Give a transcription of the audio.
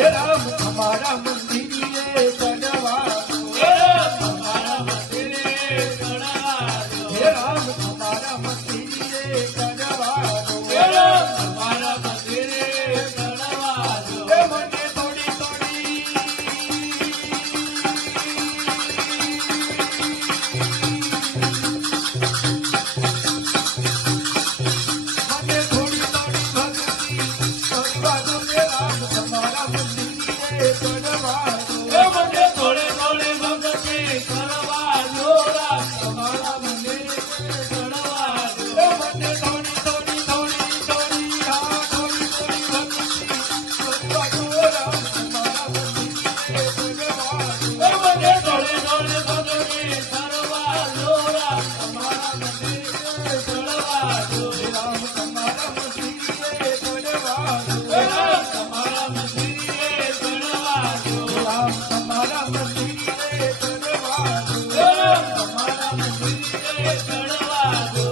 હે રામ તમારા મંદિરે ચડવા દો. હે રામ તમારા મંદિરે ચડવા દો. હે રામ તમારા મંદિરે ચડવા દો. હે રામ તમારા મંદિરે ચડવા દો. હે મને થોડી થોડી મને થોડી થોડી ભક્તિ કરવા દો. હે રામ તમારા મંદિરે ચડવા દો. હે મને થોડે થોડે ભક્તિ કરવા દો. રામ તમારા મંદિરે ચડવા દો. હે મને થોડી થોડી થોડી થોડી હા થોડી થોડી ભક્તિ કરવા દો. રામ તમારા મંદિરે ચડવા દો. હે મને થોડે થોડે ભક્તિ કરવા દો. રામ તમારા મંદિરે ચડવા દો. રામ તમારા મંદિરે ચડવા દો. હે રામ તમારા મંદિરે ચડવા દો. રામ તમારા મંદિરે ચડવા દો. હે રામ તમારા મંદિરે ચડવા દો.